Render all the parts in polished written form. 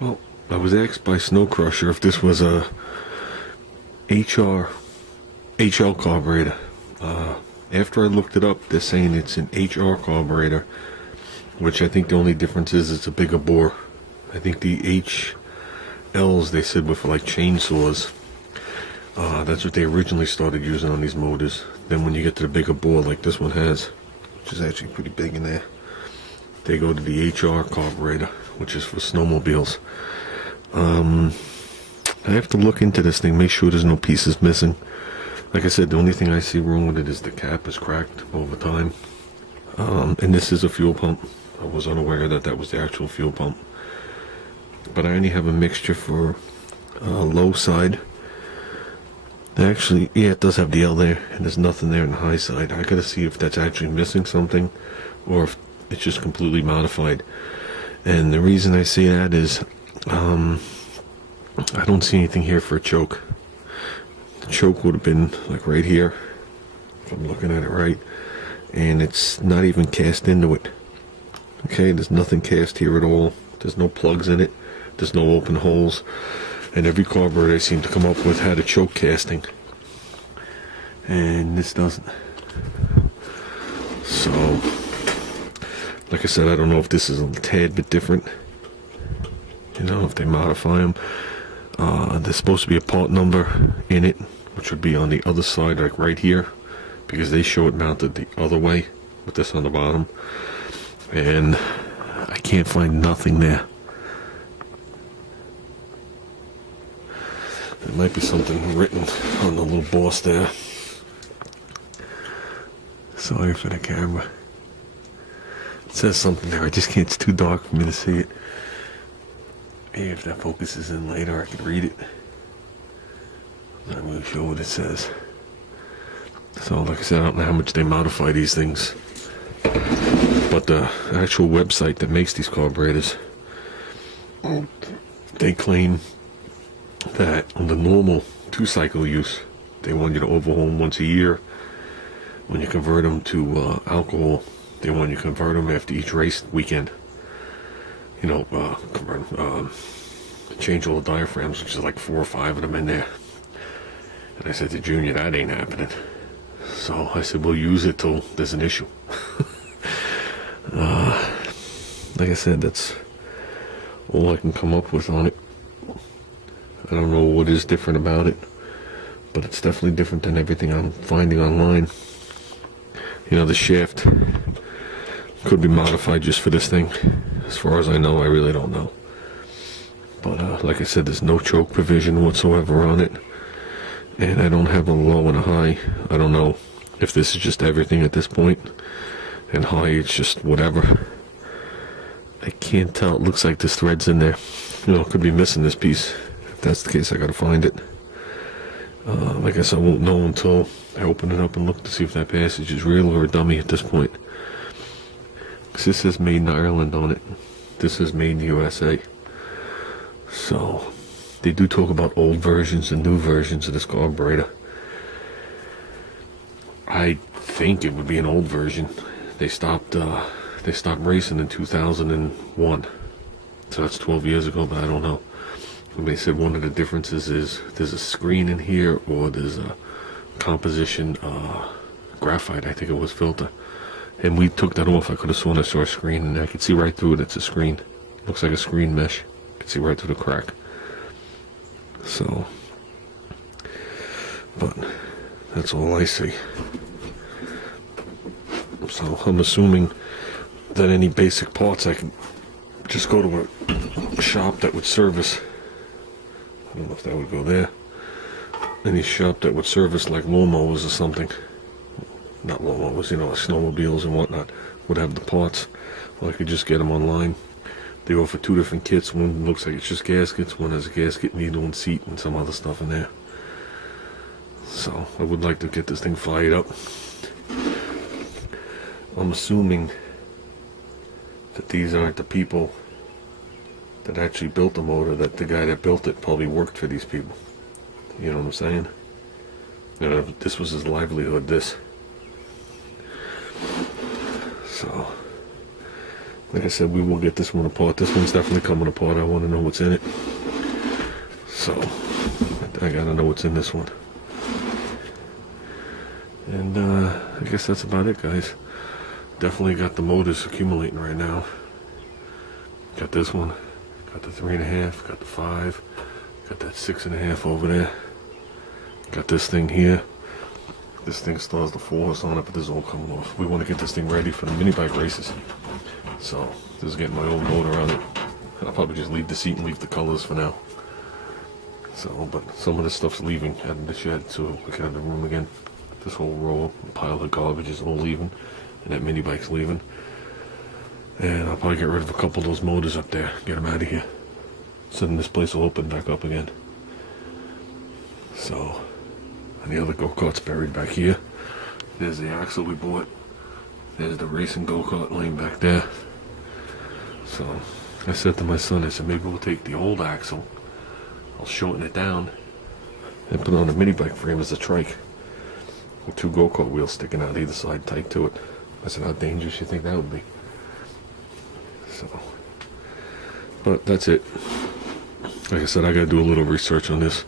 Well, I was asked by Snow Crusher if this was a HL carburetor. After I looked it up, they're saying it's an HR carburetor, which I think the only difference is it's a bigger bore. I think the HLs they said were for like chainsaws. That's what they originally started using on these motors. Then when you get to the bigger bore like this one has, which is actually pretty big in there, they go to the HR carburetor, which is for snowmobiles. I have to look into this thing, make sure there's no pieces missing. Like I said, the only thing I see wrong with it is the cap is cracked over time. And this is a fuel pump. I was unaware that that was the actual fuel pump. But I only have a mixture for low side. Actually, yeah, it does have the L there, and there's nothing there on the high side. I gotta see if that's actually missing something, or if it's just completely modified. And the reason I say that is, I don't see anything here for a choke. The choke would have been like right here, if I'm looking at it right, and it's not even cast into it. Okay, there's nothing cast here at all. There's no plugs in it. There's no open holes. And every carburetor I seem to come up with had a choke casting, and this doesn't. So, like I said, I don't know if this is a tad bit different. You know, if they modify them. There's supposed to be a part number in it, which would be on the other side, like right here, because they show it mounted the other way with this on the bottom, and I can't find nothing there. There might be something written on the little boss there. Sorry for the camera. It says something there, I just can't, it's too dark for me to see it. Maybe if that focuses in later I could read it. I'm not really sure what it says. So like I said, I don't know how much they modify these things. But the actual website that makes these carburetors, they claim that on the normal 2-cycle use, they want you to overhaul them once a year. When you convert them to alcohol, they want you to convert them after each race weekend. You know, change all the diaphragms, which is like 4 or 5 of them in there. And I said to Junior, that ain't happening. So I said, we'll use it till there's an issue. Like I said, that's all I can come up with on it. I don't know what is different about it, but it's definitely different than everything I'm finding online. You know, the shaft could be modified just for this thing. As far as I know, I really don't know. But like I said, there's no choke provision whatsoever on it. And I don't have a low and a high. I don't know if this is just everything at this point. And high, it's just whatever. I can't tell. It looks like this thread's in there. You know, it could be missing this piece. If that's the case, I gotta find it. I guess I won't know until I open it up and look to see if that passage is real or a dummy at this point. Because this says made in Ireland on it. This is made in the USA. So, they do talk about old versions and new versions of this carburetor. I think it would be an old version. They stopped racing in 2001. So that's 12 years ago, but I don't know. And they said one of the differences is there's a screen in here, or there's a composition graphite, I think it was, filter. And we took that off. I could have sworn I saw a screen, and I could see right through it. It's a screen. Looks like a screen mesh. I could see right through the crack. So, but that's all I see. So I'm assuming that any basic parts I can just go to a shop that would service. I don't know if that would go there. Any shop that would service like lawnmowers or something. Not lawnmowers, you know, snowmobiles and whatnot, would have the parts. Or I could just get them online. They offer 2 different kits. One looks like it's just gaskets. One has a gasket, needle, and seat, and some other stuff in there. So I would like to get this thing fired up. I'm assuming that these aren't the people that actually built the motor, that the guy that built it probably worked for these people. You know what I'm saying? You know, this was his livelihood, this. So, like I said, we will get this one apart. This one's definitely coming apart. I want to know what's in it. So, I gotta know what's in this one. And I guess that's about it, guys. Definitely got the motors accumulating right now. Got this one, got the 3.5, got the 5, got that 6.5 over there. Got this thing here. This thing still has the 4s on it, but this is all coming off. We want to get this thing ready for the mini bike races. So, this is getting my old motor on it. I'll probably just leave the seat and leave the colors for now. So, but some of this stuff's leaving out of the shed, so we can have the room again. This whole row, pile of garbage is all leaving, and that mini bike's leaving. And I'll probably get rid of a couple of those motors up there, get them out of here. So then this place will open back up again. So, and the other go-kart's buried back here. There's the axle we bought. There's the racing go-kart laying back there. So, I said to my son, I said, maybe we'll take the old axle, I'll shorten it down, and put it on a mini bike frame as a trike, with 2 go-kart wheels sticking out either side tight to it. I said, how dangerous you think that would be? So, but that's it. Like I said, I gotta do a little research on this.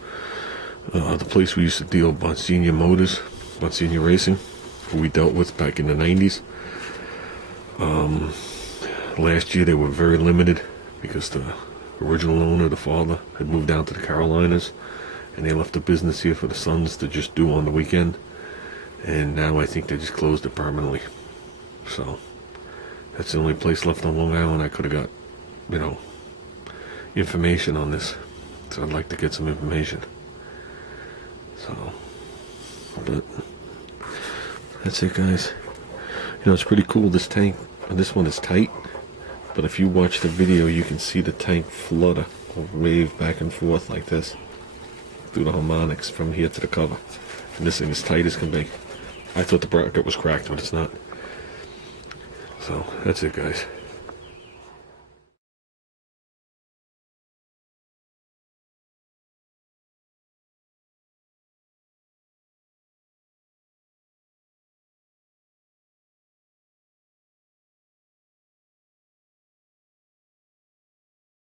The place we used to deal Monsignor Motors, Monsignor Racing, who we dealt with back in the 90s. Last year they were very limited because the original owner, the father, had moved down to the Carolinas, and they left the business here for the sons to just do on the weekend. And now I think they just closed it permanently. So that's the only place left on Long Island I could have got, you know, information on this. So I'd like to get some information. So, but that's it, guys. You know, it's pretty cool. This tank, this one is tight, but if you watch the video, you can see the tank flutter or wave back and forth like this through the harmonics from here to the cover. And this thing is tight as can be. I thought the bracket was cracked, but it's not. So, that's it, guys.